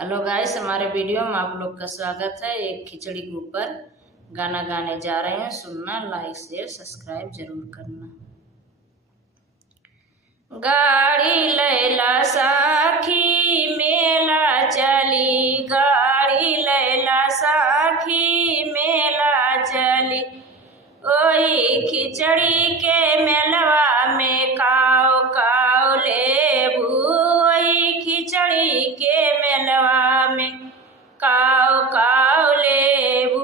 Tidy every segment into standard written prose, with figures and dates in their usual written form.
Hello guys, हमारे video में आप लोग का स्वागत है। एक खिचड़ी के ऊपर गाना गाने जा रहे हैं। सुनना, लाइक शेयर सब्सक्राइब जरूर करना। गाड़ी लैला साखी मेला चली, गाड़ी लैला साखी मेला चली। ओही खिचड़ी के मेलवा में काव काव लेबू, ओही खिचड़ी के मेलवा में काव काव लेबू।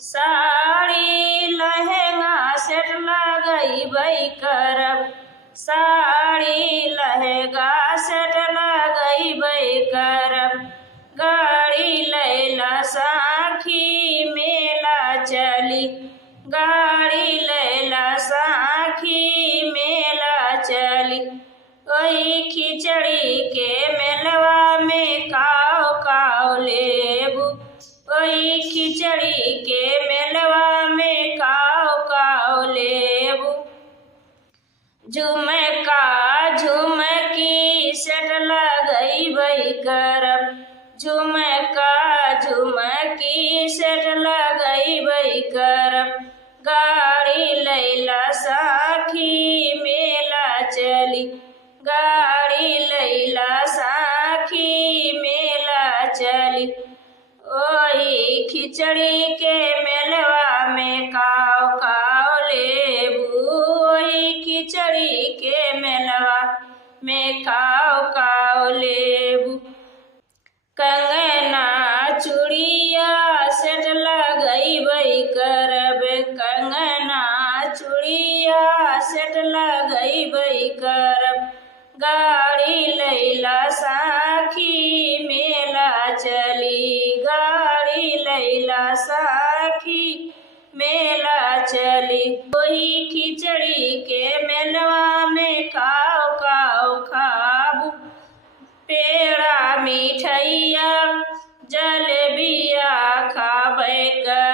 साड़ी लहंगा सेट लगैबै करब, साड़ी लहंगा सेट लगैबै करब। गाड़ी लैला साखी मेला चली, गाड़ी लैला साखी मेला चली। ओही खिचड़ी के मेलवा में काव काव लेबू, ओही खिचड़ी के मेलवा में काव काव लेबू। झुमका झुमकी सेट लगैबै करब, झुमका झुमकी सेट लगैबै करब। गाड़ी लैला साखी मेला चली, गाड़ी लैला साखी मेला चली। ओही खिचड़ी के मेलवा में काव काव लेबू, ओही खिचड़ी के मेलवा में काव काव लेबू। कंगना चूड़िया सेट लगैबै करब, कंगना चूड़िया सेट लगैबै करब। गाड़ी लैला साखी मेला चली, गाड़ी लैला साखी मेला चली। ओही खिचड़ी के मेलवा में काव काव खाबू, पेड़ा मिठैया जलेबिया खाबै कर।